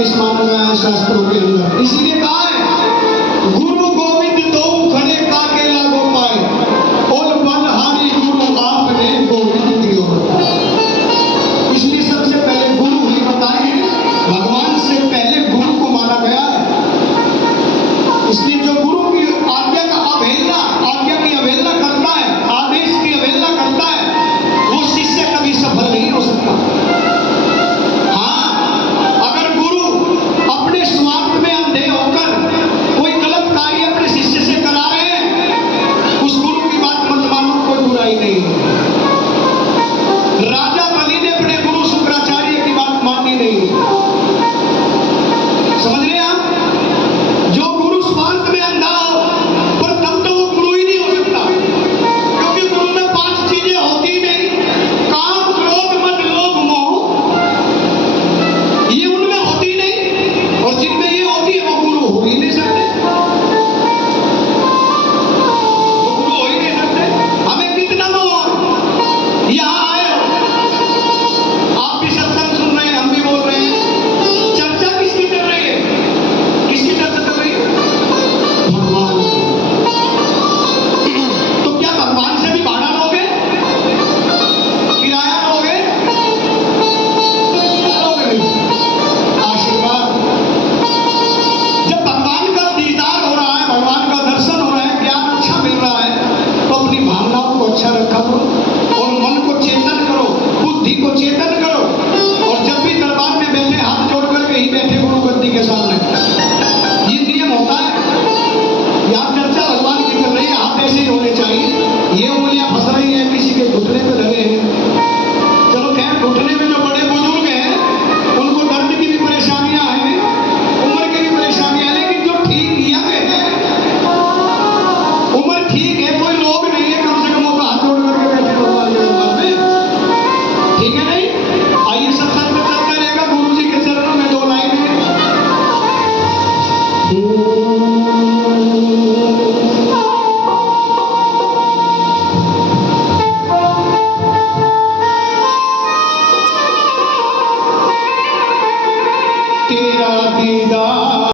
आदेश माना गया है शास्त्रों के अंदर। इसलिए कहा है गुरु गोविंद दो खड़े काके लागो पाए और बलहारी गुरु आपने गोविंद दियो। इसलिए सबसे पहले गुरु ही बताए हैं, भगवान से पहले गुरु को माना गया है। इसलिए जो गुरु की आज्ञा का अवहेलना, आज्ञा की अवहेलना करता है, आदेश की अवहेलना करता है, वो शिष्य कभी सफल नहीं हो सकता। अपने स्वार्थ में अंधे होकर कोई गलत कार्य अपने शिष्य से करा रहे हैं, उस गुरु की बात मत मानो, कोई बुराई नहीं है। राजा बलि ने अपने गुरु शुक्राचार्य की बात मानी नहीं, समझ रहे आप? जो गुरु स्वार्थ में अंधा हो पर तब तो वो गुरु ही नहीं हो सकता, क्योंकि गुरु में 5 चीजें होती नहीं, काम क्रोध मद लोभ मोह, ये उनमें होती नहीं, और जिनमें ये होती है वो गुरु हो ही नहीं सकते, वो गुरु हो ही नहीं सकते। हमें कितना लोग यहाँ आए हो, आप भी सत्संग सुन रहे हैं, हम भी बोल रहे हैं, चर्चा किसकी कर रही है? किसकी चर्चा कर रही है? भगवान। तो क्या भगवान से भी भाड़ा लोगे, किराया लोगे, आशीर्वाद? जब भगवान का दीदार हो रहा है, भगवान का दर्शन हो रहा है, ज्ञान अच्छा मिल रहा है, तो अपनी भावनाओं को अच्छा रखा करो और मन को चेतन करो, बुद्धि को चेतन करो। और जब भी दरबार में बैठे हाथ जोड़ करके ही बैठे गुरु गद्दी के साथ